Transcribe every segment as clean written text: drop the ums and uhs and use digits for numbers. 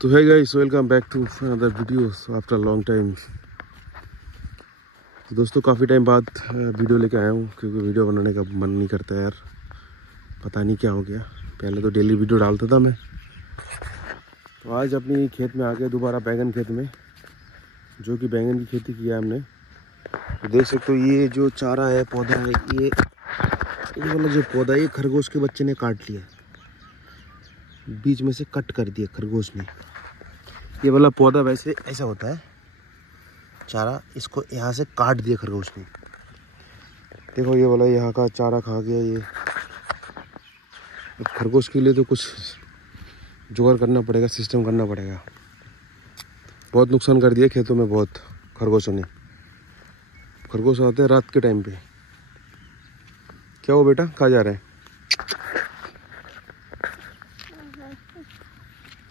तो है guys, welcome back to another video after long time. तो दोस्तों काफ़ी टाइम बाद वीडियो लेके आया हूँ क्योंकि वीडियो बनाने का मन नहीं करता यार, पता नहीं क्या हो गया। पहले तो डेली वीडियो डालता था मैं। तो आज अपनी खेत में आ गए दोबारा, बैगन खेत में, जो कि बैगन की खेती किया हमने। तो देख सकते हो ये जो चारा है, पौधा है, ये वाला जो पौधा है ये खरगोश के बच्चे ने काट लिया, बीच में से कट कर दिया खरगोश ने। ये वाला पौधा वैसे ऐसा होता है चारा, इसको यहाँ से काट दिया खरगोश ने। देखो ये वाला यहाँ का चारा खा गया ये। खरगोश के लिए तो कुछ जुगाड़ करना पड़ेगा, सिस्टम करना पड़ेगा। बहुत नुकसान कर दिया खेतों में बहुत खरगोशों ने। खरगोश आते हैं रात के टाइम पे। क्या हो बेटा, कहाँ जा रहे हैं?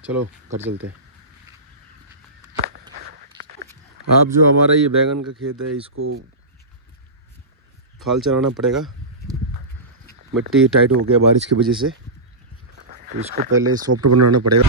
चलो घर चलते हैं। आप जो हमारा ये बैगन का खेत है, इसको फाल चलाना पड़ेगा। मिट्टी टाइट हो गया बारिश की वजह से, तो इसको पहले सॉफ्ट बनाना पड़ेगा।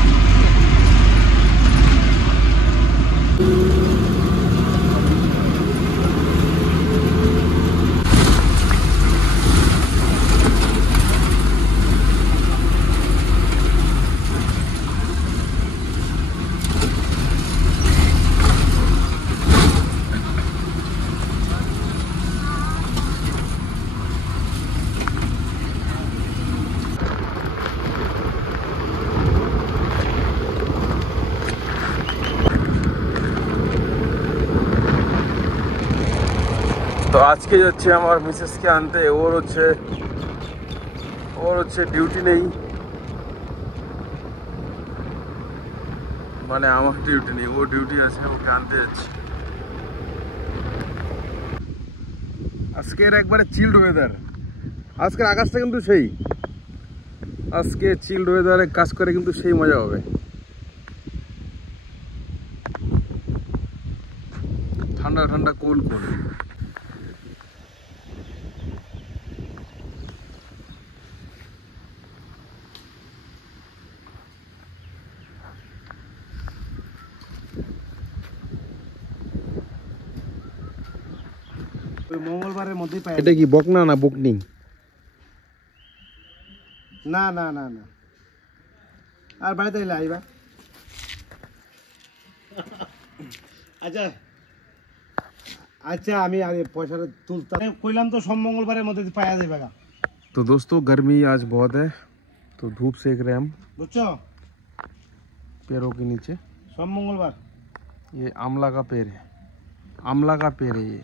তো আজকে যাচ্ছে আমার মিসেসকে আনতে। ওর হচ্ছে ডিউটি নেই, মানে আমার ডিউটি নেই, ওর ডিউটি আছে, ওকে আনতে যাচ্ছি। আজকের একবারে চিল্ড ওয়েদার, আজকের আকাশটা কিন্তু সেই, আজকে চিল্ড ওয়েদারে কাজ করে কিন্তু সেই মজা হবে। ঠান্ডা ঠান্ডা কুল কুল। মঙ্গলবারের মধ্যেই পাই। এটা কি বকনা না বকনি? না না না না, আর বাড়িতে এলে আইবা। আচ্ছা আচ্ছা, আমি আগে পয়সাটা তুলতাম, কইলাম তো সব মঙ্গলবারের মধ্যে পাওয়া যাবে। तो दोस्तों गर्मी आज बहुत है, तो धूप सेक रहे हैं हम, বুঝছো? पेड़ों के नीचे। সব মঙ্গলবার। ये आंवला का पेड़ है, आंवला का पेड़ है ये।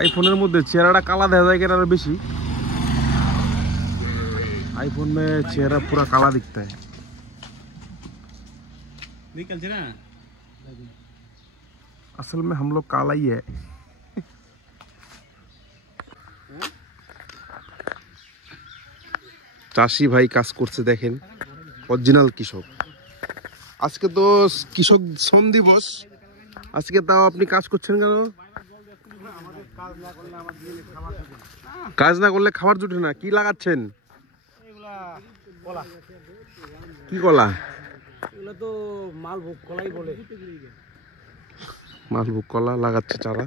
आईफोन मध्य चेहरा काला देखा जाए क्या बेशी? आईफोन में चेहरा पूरा काला दिखता है। निकल ना, असल में हम लोग काला ही है। চাষি ভাই কাজ করছে দেখেন, অরিজিনাল কৃষক। আজকে তো কৃষক শ্রম দিবস, আজকে তাও আপনি কাজ করছেন কেন? কাজ না করলে খাবার জুটে না। কি লাগাচ্ছেন? কি কলা? এগুলো তো মালভোগ কলাই বলে। মালভোগ কলা লাগাচ্ছে চারা।